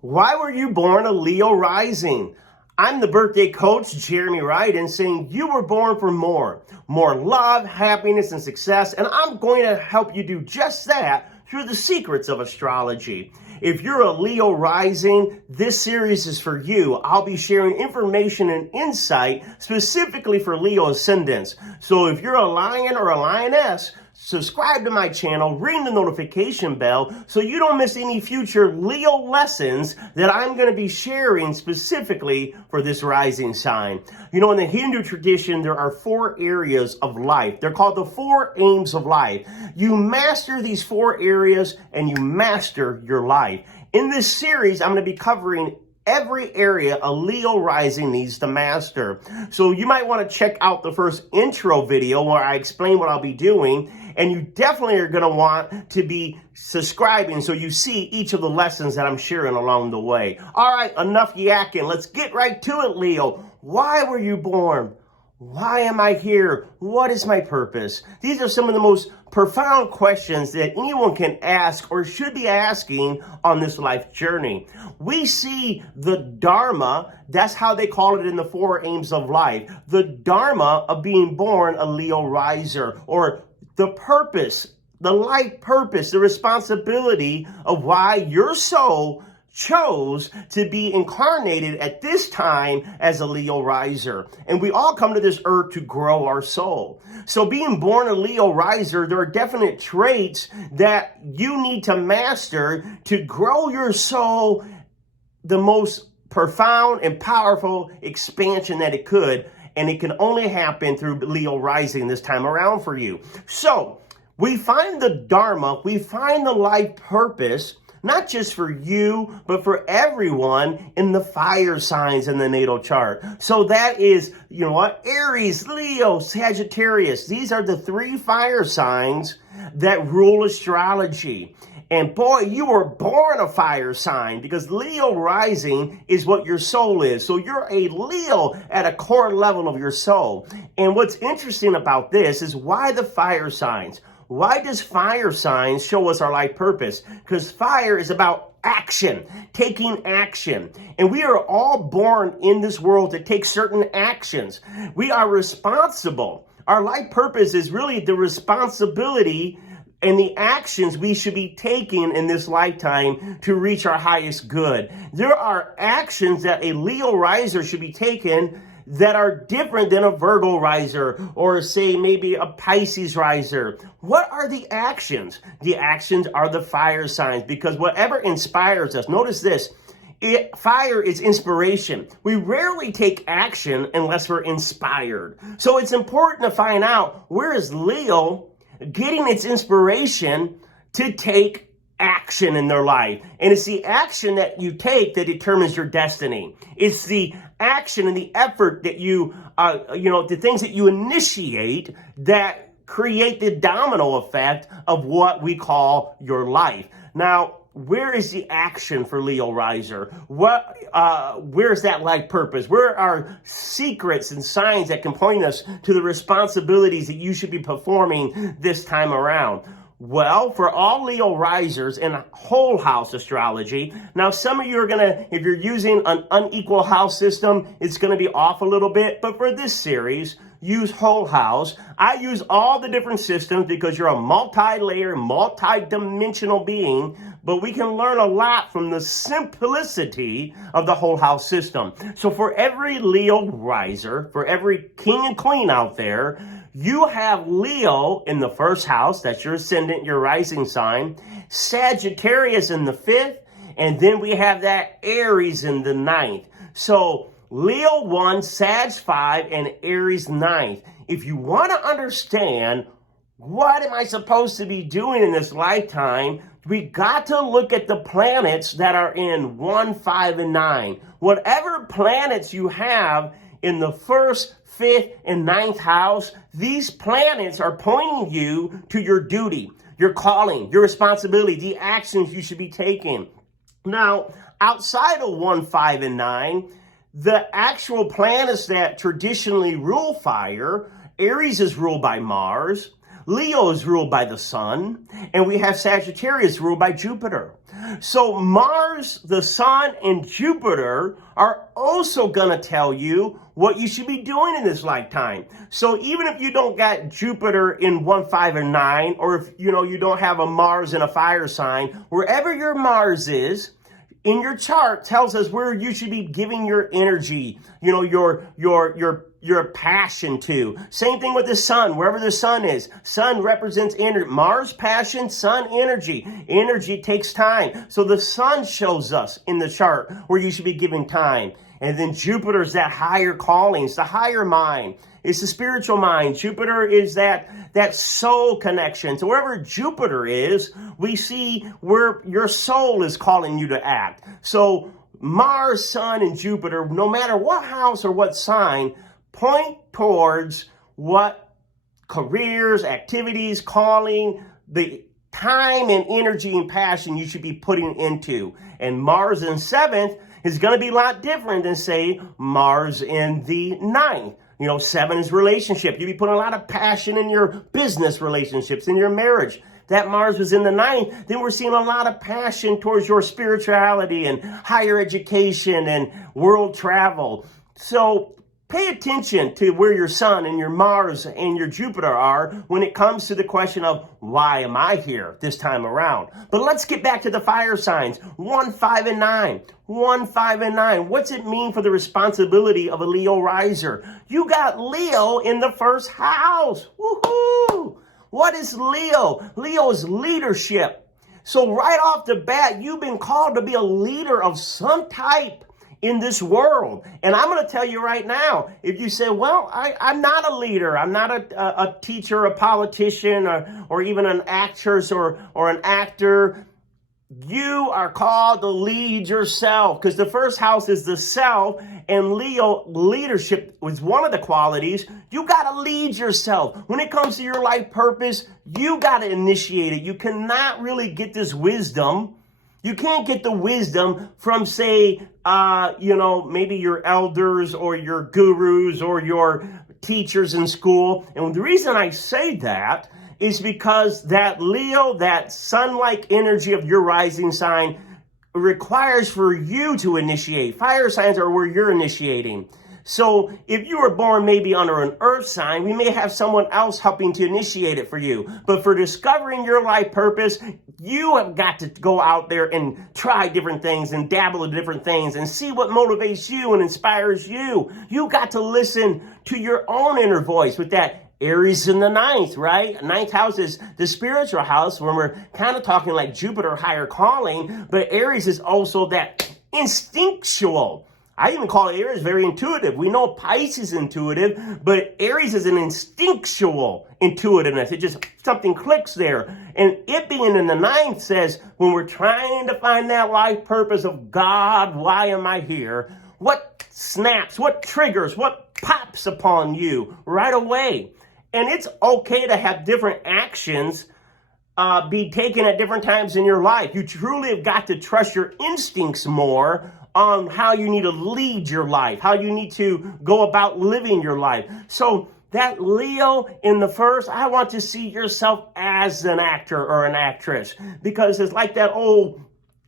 Why were you born a Leo rising? I'm the birthday coach, Jeremy Riden, saying you were born for more love, happiness, and success, and I'm going to help you do just that through the secrets of astrology. If you're a Leo rising, this series is for you. I'll be sharing information and insight specifically for Leo Ascendants. So if you're a lion or a lioness, subscribe to my channel, ring the notification bell so you don't miss any future Leo lessons that I'm going to be sharing specifically for this rising sign. You know, in the Hindu tradition, there are 4 areas of life. They're called the 4 aims of life. You master these 4 areas and you master your life. In this series, I'm going to be covering every area a Leo rising needs to master. So you might want to check out the first intro video where I explain what I'll be doing. And you definitely are going to want to be subscribing so you see each of the lessons that I'm sharing along the way. All right, enough yakking. Let's get right to it, Leo. Why were you born? Why am I here? What is my purpose? These are some of the most profound questions that anyone can ask or should be asking on this life journey. We see the Dharma, that's how they call it in the 4 aims of life, the Dharma of being born a Leo riser, or the purpose, the life purpose, the responsibility of why your soul chose to be incarnated at this time as a Leo riser. And we all come to this earth to grow our soul. So being born a Leo riser, there are definite traits that you need to master to grow your soul the most profound and powerful expansion that it could. And it can only happen through Leo rising this time around for you. So we find the Dharma, we find the life purpose, not just for you, but for everyone in the fire signs in the natal chart. So that is, you know what, Aries, Leo, Sagittarius. These are the 3 fire signs that rule astrology. And boy, you were born a fire sign because Leo rising is what your soul is. So you're a Leo at a core level of your soul. And what's interesting about this is why the fire signs? Why does fire signs show us our life purpose? Because fire is about action, taking action. And we are all born in this world to take certain actions. We are responsible. Our life purpose is really the responsibility and the actions we should be taking in this lifetime to reach our highest good. There are actions that a Leo riser should be taking that are different than a Virgo riser or say maybe a Pisces riser. What are the actions? The actions are the fire signs because whatever inspires us, notice this, fire is inspiration. We rarely take action unless we're inspired. So it's important to find out where is Leo getting its inspiration to take action in their life. And it's the action that you take that determines your destiny. It's the action and the effort that the things that you initiate that create the domino effect of what we call your life. Now, where is the action for Leo riser? Where's that life purpose? Where are secrets and signs that can point us to the responsibilities that you should be performing this time around? Well, for all Leo risers in whole house astrology, now some of you are if you're using an unequal house system, it's going to be off a little bit. But for this series, use whole house. I use all the different systems because you're a multi-layer, multi-dimensional being, but we can learn a lot from the simplicity of the whole house system. So for every Leo riser, for every king and queen out there, you have Leo in the 1st house, that's your ascendant, your rising sign, Sagittarius in the 5th, and then we have that Aries in the 9th. So Leo 1, Sag 5, and Aries 9th. If you want to understand what am I supposed to be doing in this lifetime, we got to look at the planets that are in 1, 5, and 9. Whatever planets you have in the 1st, 5th, and 9th house, these planets are pointing you to your duty, your calling, your responsibility, the actions you should be taking. Now, outside of 1, 5, and 9, the actual planets that traditionally rule fire, Aries is ruled by Mars, Leo is ruled by the sun, and we have Sagittarius ruled by Jupiter. So Mars, the sun, and Jupiter are also going to tell you what you should be doing in this lifetime. So even if you don't got Jupiter in 1, 5, and 9, or if you don't have a Mars in a fire sign, wherever your Mars is in your chart tells us where you should be giving your energy, your passion to. Same thing with the sun, wherever the sun is. Sun represents energy. Mars, passion, sun, energy. Energy takes time. So the sun shows us in the chart where you should be giving time. And then Jupiter's that higher calling. It's the higher mind. It's the spiritual mind. Jupiter is that soul connection. So wherever Jupiter is, we see where your soul is calling you to act. So Mars, Sun, and Jupiter, no matter what house or what sign, point towards what careers, activities, calling, the time and energy and passion you should be putting into. And Mars in 7th is going to be a lot different than, say, Mars in the 9th. 7 is relationship. You'll be putting a lot of passion in your business relationships, in your marriage. That Mars was in the 9th, then we're seeing a lot of passion towards your spirituality and higher education and world travel. So pay attention to where your sun and your Mars and your Jupiter are when it comes to the question of, why am I here this time around? But let's get back to the fire signs. 1, 5, and 9. 1, 5, and 9. What's it mean for the responsibility of a Leo riser? You got Leo in the first house. Woohoo! What is Leo? Leo is leadership. So right off the bat, you've been called to be a leader of some type in this world. And I'm going to tell you right now, if you say, well, I'm not a leader, I'm not a teacher, a politician, or even an actress or an actor, you are called to lead yourself, because the first house is the self, and Leo, leadership was one of the qualities. You got to lead yourself. When it comes to your life purpose, you got to initiate it. You cannot really get this wisdom. You can't get the wisdom from, say, maybe your elders or your gurus or your teachers in school. And the reason I say that is because that Leo, that sun-like energy of your rising sign, requires for you to initiate. Fire signs are where you're initiating. So if you were born maybe under an earth sign, we may have someone else helping to initiate it for you. But for discovering your life purpose, you have got to go out there and try different things and dabble in different things and see what motivates you and inspires you. You got to listen to your own inner voice with that Aries in the 9th, right? 9th house is the spiritual house when we're kind of talking like Jupiter, higher calling, but Aries is also that instinctual. I even call Aries very intuitive. We know Pisces is intuitive, but Aries is an instinctual intuitiveness. It just, something clicks there. And it being in the 9th says, when we're trying to find that life purpose of God, why am I here? What snaps, what triggers, what pops upon you right away? And it's okay to have different actions be taken at different times in your life. You truly have got to trust your instincts more on how you need to lead your life, how you need to go about living your life. So that Leo in the first, I want to see yourself as an actor or an actress, because it's like that old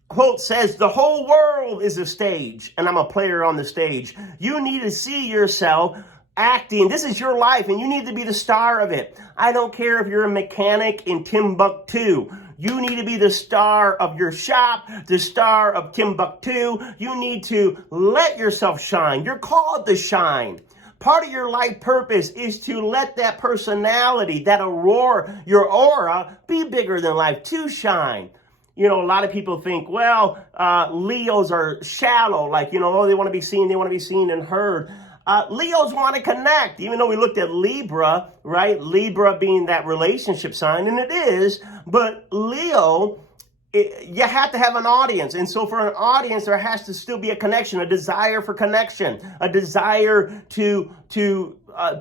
quote says, the whole world is a stage and I'm a player on the stage. You need to see yourself acting. This is your life and you need to be the star of it. I don't care if you're a mechanic in Timbuktu. You need to be the star of your shop, the star of Timbuktu. You need to let yourself shine. You're called to shine. Part of your life purpose is to let that personality, that aurora, your aura, be bigger than life, to shine. A lot of people think, well, Leos are shallow, like, they want to be seen and heard. Leos want to connect, even though we looked at Libra, right? Libra being that relationship sign, and it is, but Leo, you have to have an audience. And so for an audience, there has to still be a connection, a desire for connection, a desire to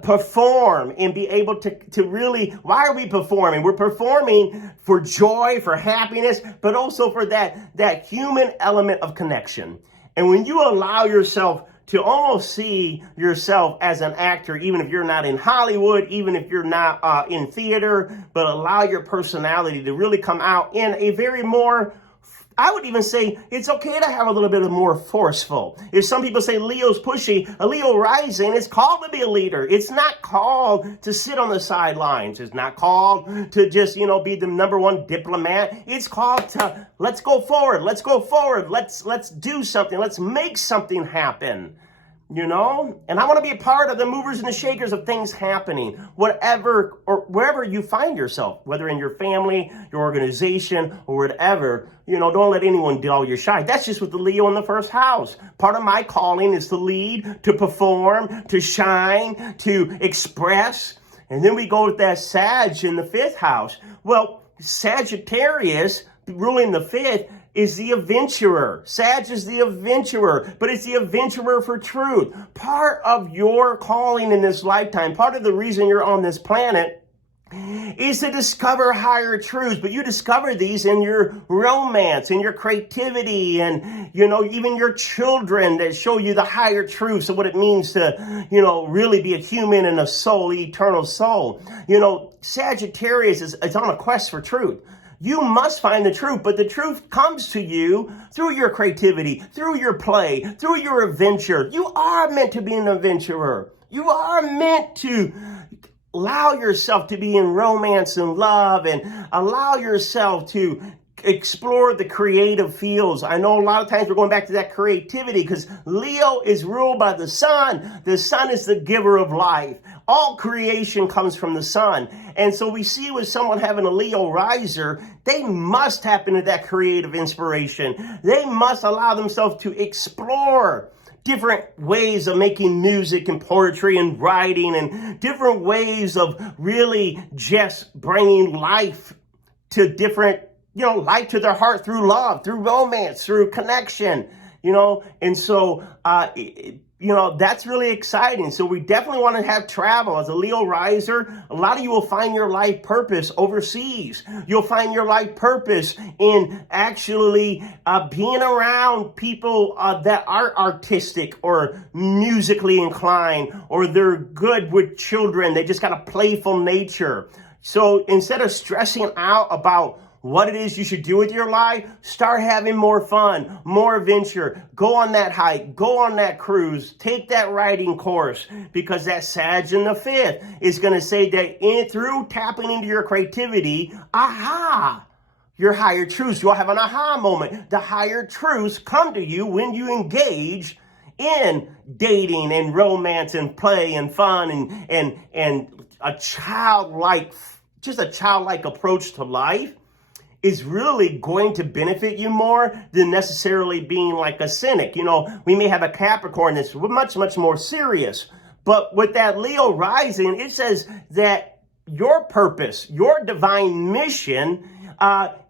perform and be able to really, why are we performing? We're performing for joy, for happiness, but also for that human element of connection. And when you allow yourself to almost see yourself as an actor, even if you're not in Hollywood, even if you're not in theater, but allow your personality to really come out in a very more I would even say it's okay to have a little bit of more forceful. If some people say Leo's pushy, a Leo rising is called to be a leader. It's not called to sit on the sidelines. It's not called to just, be the number one diplomat. It's called to let's go forward. Let's go forward. Let's do something. Let's make something happen. And I want to be a part of the movers and the shakers of things happening, whatever or wherever you find yourself, whether in your family, your organization, or whatever. Don't let anyone dull your shine. That's just with the Leo in the first house. Part of my calling is to lead, to perform, to shine, to express. And then we go with that Sag in the fifth house. Well, Sagittarius, ruling the fifth, is the adventurer. Sag is the adventurer, but it's the adventurer for truth. Part of your calling in this lifetime, part of the reason you're on this planet is to discover higher truths, but you discover these in your romance, in your creativity, and, even your children that show you the higher truths of what it means to, really be a human and a soul, eternal soul. Sagittarius is on a quest for truth. You must find the truth, but the truth comes to you through your creativity, through your play, through your adventure. You are meant to be an adventurer. You are meant to allow yourself to be in romance and love, and allow yourself to explore the creative fields. I know a lot of times we're going back to that creativity because Leo is ruled by the sun. The sun is the giver of life. All creation comes from the sun. And so we see with someone having a Leo riser, they must tap into that creative inspiration. They must allow themselves to explore different ways of making music and poetry and writing, and different ways of really just bringing life to different, life to their heart through love, through romance, through connection, and so, that's really exciting. So we definitely want to have travel. As a Leo riser, a lot of you will find your life purpose overseas. You'll find your life purpose in actually being around people that are artistic or musically inclined, or they're good with children. They just got a playful nature. So instead of stressing out about what it is you should do with your life, start having more fun, more adventure. Go on that hike, go on that cruise, take that riding course, because that Sag in the fifth is going to say that through tapping into your creativity, your higher truths, you'll have an aha moment. The higher truths come to you when you engage in dating and romance and play and fun and a childlike approach to life is really going to benefit you more than necessarily being like a cynic. We may have a Capricorn that's much, much more serious. But with that Leo rising, it says that your purpose, your divine mission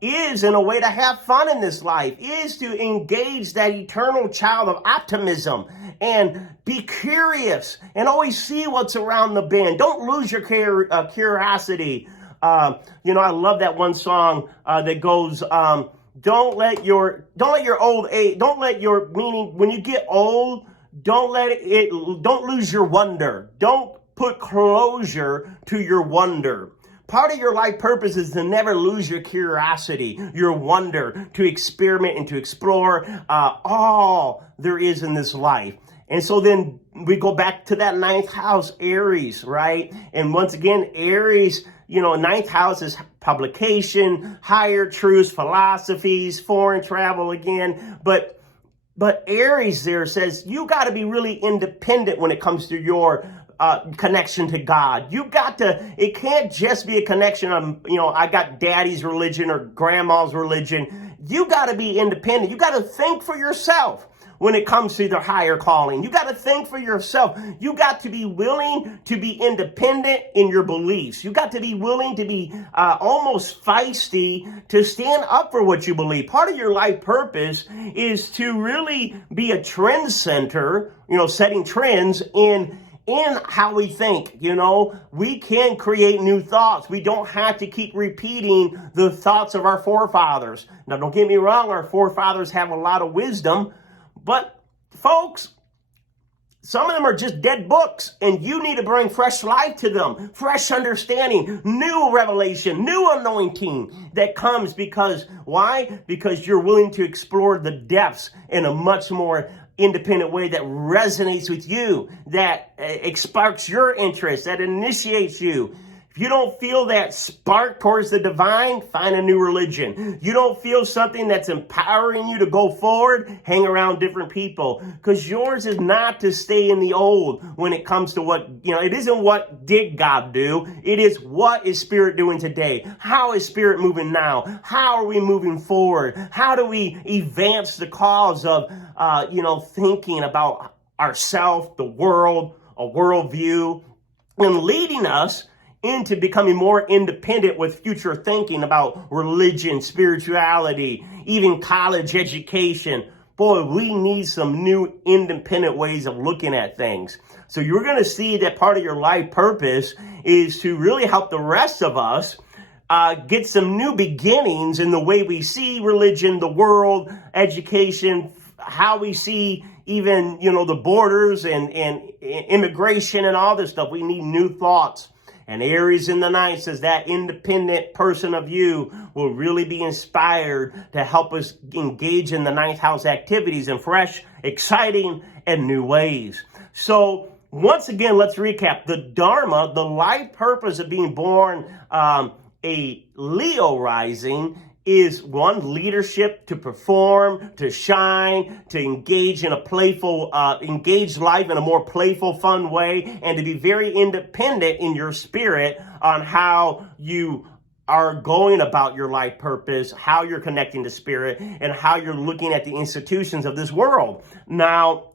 is in a way to have fun in this life, is to engage that eternal child of optimism and be curious and always see what's around the bend. Don't lose your curiosity. I love that one song that goes, meaning when you get old, don't lose your wonder. Don't put closure to your wonder. Part of your life purpose is to never lose your curiosity, your wonder, to experiment and to explore all there is in this life. And so then we go back to that ninth house, Aries, right? And once again, Aries, ninth house is publication, higher truths, philosophies, foreign travel again. But Aries there says you got to be really independent when it comes to your connection to God. It can't just be a connection on, I got daddy's religion or grandma's religion. You got to be independent. You got to think for yourself. When it comes to the higher calling, you got to think for yourself. You got to be willing to be independent in your beliefs. You got to be willing to be almost feisty to stand up for what you believe. Part of your life purpose is to really be a trend center, setting trends in how we think. We can create new thoughts. We don't have to keep repeating the thoughts of our forefathers. Now, don't get me wrong, our forefathers have a lot of wisdom. But folks, Some of them are just dead books, and you need to bring fresh life to them, fresh understanding, new revelation, new anointing that comes because, why? Because you're willing to explore the depths in a much more independent way that resonates with you, that sparks your interest, that initiates you. If you don't feel that spark towards the divine, find a new religion. You don't feel something that's empowering you to go forward, hang around different people. Because yours is not to stay in the old when it comes to what, it isn't what did God do. It is what is Spirit doing today? How is Spirit moving now? How are we moving forward? How do we advance the cause of, thinking about ourselves, the world, a worldview, and leading us into becoming more independent with future thinking about religion, spirituality, even college education. Boy, we need some new independent ways of looking at things. So you're going to see that part of your life purpose is to really help the rest of us get some new beginnings in the way we see religion, the world, education, how we see even, the borders and immigration and all this stuff. We need new thoughts. And Aries in the ninth says that independent person of you will really be inspired to help us engage in the ninth house activities in fresh, exciting, and new ways. So once again, let's recap. The Dharma, the life purpose of being born a Leo rising, is one, leadership, to perform, to shine, to engage in a playful, engage life in a more playful, fun way, and to be very independent in your spirit on how you are going about your life purpose, how you're connecting to Spirit, and how you're looking at the institutions of this world. Now,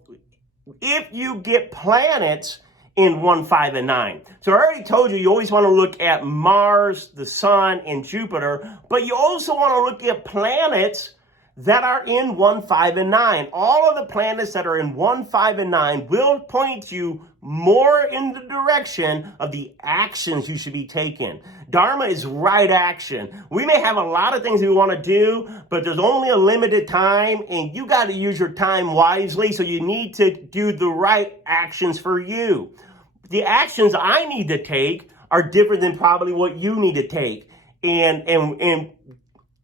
if you get planets in 1, 5, and 9. So I already told you always want to look at Mars, the Sun, and Jupiter, but you also want to look at planets that are in 1, 5, and 9. All of the planets that are in 1, 5, and 9 will point you more in the direction of the actions you should be taking. Dharma is right action. We may have a lot of things we want to do, but there's only a limited time, and you got to use your time wisely, so you need to do the right actions for you. The actions I need to take are different than probably what you need to take. And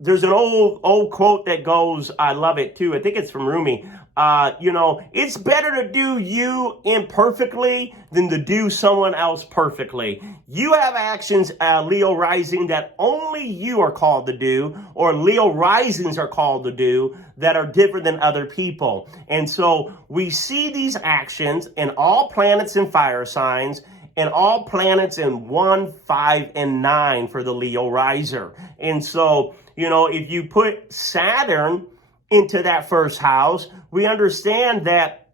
there's an old quote that goes, I love it too. I think it's from Rumi. It's better to do you imperfectly than to do someone else perfectly. You have actions, Leo rising, that only you are called to do, or Leo risings are called to do, that are different than other people. And so we see these actions in all planets and fire signs, and all planets in 1, 5, and 9 for the Leo riser. And so, if you put Saturn into that first house, we understand that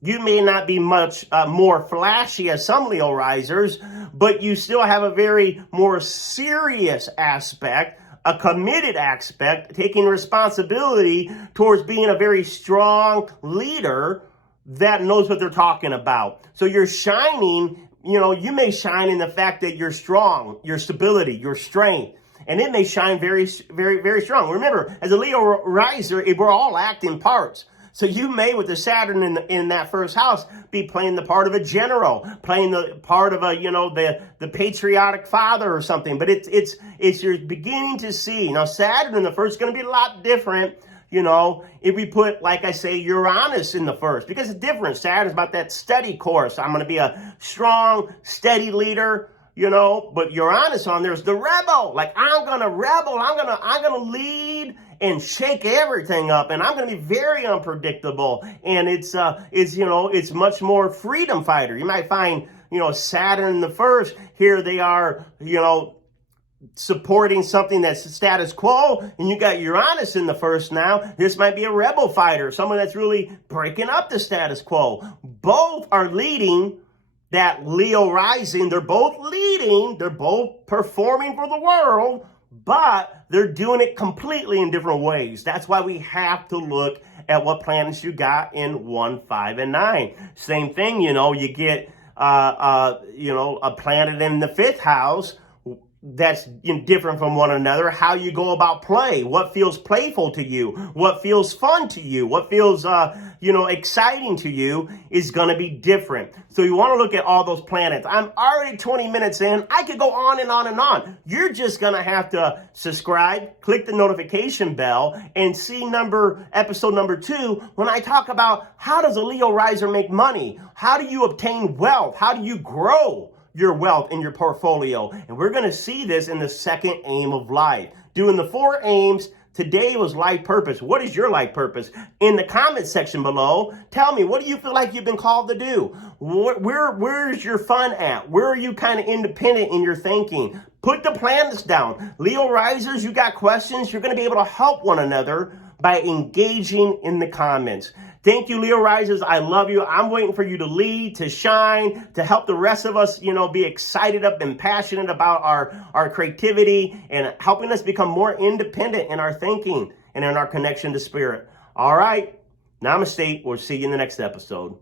you may not be much more flashy as some Leo risers, but you still have a very more serious aspect, a committed aspect, taking responsibility towards being a very strong leader that knows what they're talking about. So you're shining, you may shine in the fact that you're strong, your stability, your strength. And it may shine very, very, very strong. Remember, as a Leo riser, we're all acting parts. So you may, with the Saturn in that first house, be playing the part of a general, playing the part of the patriotic father or something. But it's you're beginning to see. Now, Saturn in the first is going to be a lot different, if we put, like I say, Uranus in the first. Because it's different. Saturn's about that steady course. I'm going to be a strong, steady leader. But Uranus on there's the rebel. Like, I'm going to rebel. I'm going to lead and shake everything up. And I'm going to be very unpredictable. And it's much more freedom fighter. You might find, Saturn in the first. Here they are, supporting something that's status quo. And you got Uranus in the first now. This might be a rebel fighter. Someone that's really breaking up the status quo. Both are leading that Leo rising. They're both leading, they're both performing for the world, but they're doing it completely in different ways. That's why we have to look at what planets you got in 1, 5, and 9. Same thing, you get, a planet in the 5th house. that's different from one another, how you go about play, what feels playful to you, what feels fun to you, what feels exciting to you is going to be different. So you want to look at all those planets. I'm already 20 minutes in. I could go on and on and on. You're just going to have to subscribe, click the notification bell, and see episode number 2 when I talk about how does a Leo riser make money? How do you obtain wealth? How do you grow your wealth in your portfolio? And we're going to see this in the second aim of life. Doing the 4 aims, today was life purpose. What is your life purpose? In the comment section below, tell me, what do you feel like you've been called to do? Where's your fun at? Where are you kind of independent in your thinking? Put the planets down. Leo risers, you got questions? You're going to be able to help one another by engaging in the comments. Thank you, Leo risers. I love you. I'm waiting for you to lead, to shine, to help the rest of us, be excited up and passionate about our creativity and helping us become more independent in our thinking and in our connection to spirit. All right. Namaste. We'll see you in the next episode.